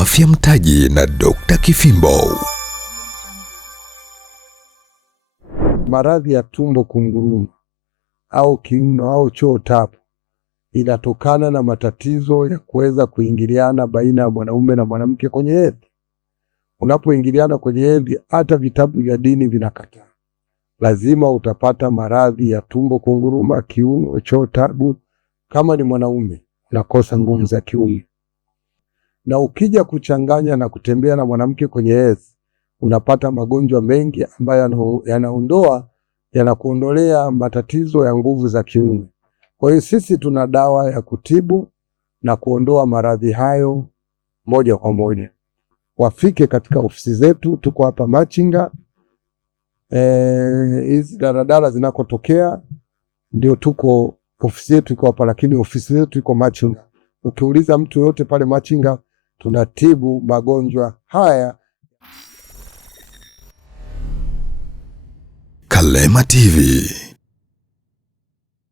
Afya Mtaji na Dr. Kifimbo. Maradhi ya tumbo kunguruma au kiuno au choo tapu inatokana na matatizo ya kuweza kuingiliana baina ya mwanaume na mwanamke kwenye hedhi. Unapoingiliana kwenye hedhi, hata vitabu vya dini vinakataa. Lazima utapata maradhi ya tumbo kunguruma, kiuno, choo tapu. Kama ni mwanaume, unakosa nguvu za kiume. Na ukija kuchanganya na kutembea na mwanamke kwenye hedhi, unapata magonjwa mengi ambayo yanakuondolea matatizo ya nguvu za kiume. Kwa hiyo sisi tuna dawa ya kutibu na kuondoa maradhi hayo moja kwa moja. Wafike katika ofisi zetu, tuko hapa Machinga. Hizi daradara zinakotokea ndio tuko, ofisi yetu iko hapa, lakini ofisi yetu iko Machinga. Ukiuliza mtu yote pale Machinga, tunatibu magonjwa haya. Kalema TV.